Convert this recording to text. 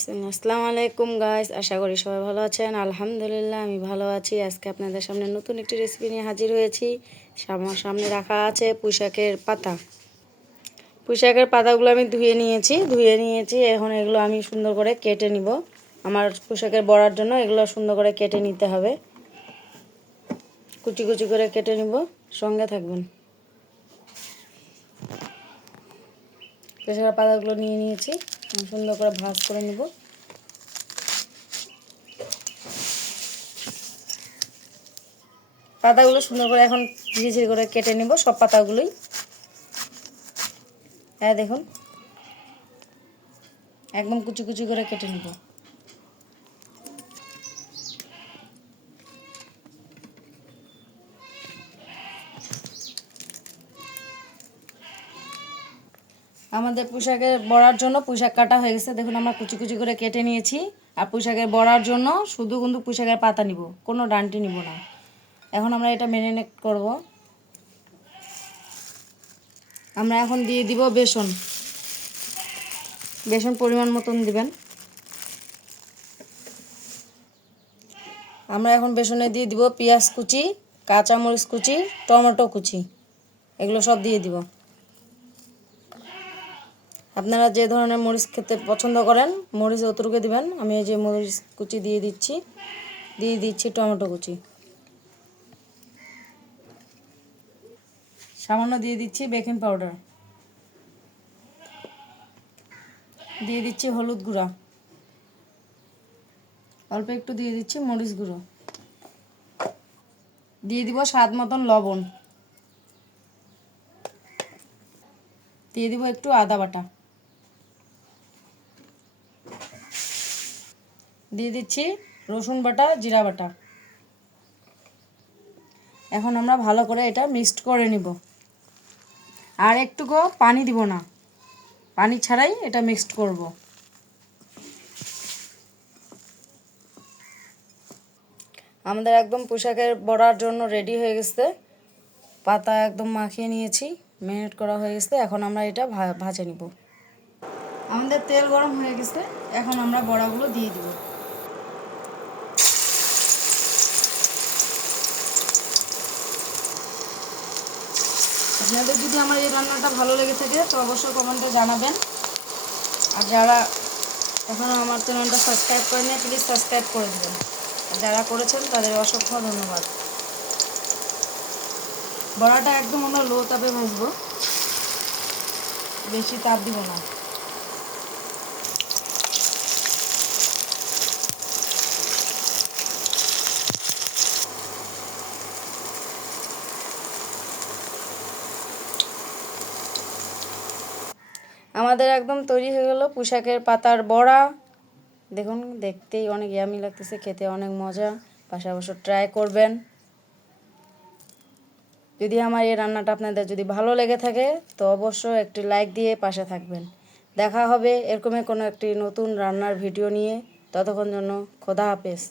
আসসালামু আলাইকুম গাইস, আশা করি সবাই ভালো আছেন। আলহামদুলিল্লাহ আমি ভালো আছি। আজকে আপনাদের সামনে নতুন একটি রেসিপি নিয়ে হাজির হয়েছি। আমার সামনে রাখা আছে পুঁইশাকের পাতা। পুঁইশাকের পাতাগুলো আমি ধুয়ে নিয়েছি। এখন এগুলো আমি সুন্দর করে কেটে নিব। আমার পুঁইশাকের বড়ার জন্য এগুলো সুন্দর করে কেটে নিতে হবে। কুচি কুচি করে কেটে নিব, সঙ্গে থাকবেন। পুঁইশাকের পাতাগুলো নিয়ে নিয়েছি, সুন্দর করে ভাঁজ করে নিব। পাতাগুলো সুন্দর করে এখন ঝিরি ঝিরি করে কেটে নিব, সব পাতাগুলোই। হ্যাঁ দেখুন, একদম কুচি কুচি করে কেটে নিব। আমাদের পুঁইশাকের বড়ার জন্য পুঁইশাক কাটা হয়ে গেছে। দেখুন, আমরা কুচি কুচি করে কেটে নিয়েছি। আর পুঁইশাকের বড়ার জন্য শুধু কিন্তু পুঁইশাকের পাতা নিব, কোনো ডাঁটি নিব না। এখন আমরা এটা ম্যারিনেট করব। আমরা এখন দিয়ে দিব বেসন। বেসন পরিমাণ মতন দিবেন। আমরা এখন বেসনে দিয়ে দিব পেঁয়াজ কুচি, কাঁচামরিচ কুচি, টমেটো কুচি, এগুলো সব দিয়ে দিব। আপনারা যে ধরনের মরিচ খেতে পছন্দ করেন মরিচ অতটুকু দিবেন। আমি এই যে মরিচ কুচি দিয়ে দিচ্ছি টমেটো কুচি। সামান্য দিয়ে দিচ্ছি বেকিং পাউডার, দিয়ে দিচ্ছি হলুদ গুঁড়া, অল্প একটু দিয়ে দিচ্ছি মরিচ গুঁড়ো, দিয়ে দিব স্বাদ মতন লবণ, দিয়ে দিব একটু আদা বাটা, দিয়ে দিচ্ছি রসুন বাটা, জিরা বাটা। এখন আমরা ভালো করে এটা মিক্সড করে নিব। আর একটুকু পানি দিব না, পানি ছাড়াই এটা মিক্সড করব। আমাদের একদম পুঁইশাকের বড়ার জন্য রেডি হয়ে গেছে। পাতা একদম মাখিয়ে নিয়েছি, ম্যারিনেট করা হয়ে গেছে। এখন আমরা এটা ভাজে নিব। আমাদের তেল গরম হয়ে গেছে, এখন আমরা বড়াগুলো দিয়ে দিব। আপনাদের যদি আমার এই রান্নাটা ভালো লেগে থাকে তো অবশ্যই কমেন্টে জানাবেন। আর যারা এখনও আমার চ্যানেলটা সাবস্ক্রাইব করেনি প্লিজ সাবস্ক্রাইব করে দেবেন। আর যারা করেছেন তাদের অসংখ্য ধন্যবাদ। বড়াটা একদম আমরা লো তাপে ভাজবো, বেশি তাপ দিব না। আমাদের একদম তৈরি হয়ে গেল পুঁইশাকের পাতার বড়া। দেখুন, দেখতেই অনেক ইয়ামি লাগতেছে, খেতে অনেক মজা। বাসায় অবশ্য ট্রাই করবেন। যদি আমার এই রান্নাটা আপনাদের যদি ভালো লেগে থাকে তো অবশ্যই একটি লাইক দিয়ে পাশে থাকবেন। দেখা হবে এরকমই কোনো একটি নতুন রান্নার ভিডিও নিয়ে। ততক্ষণ জন্য খোদা হাফেজ।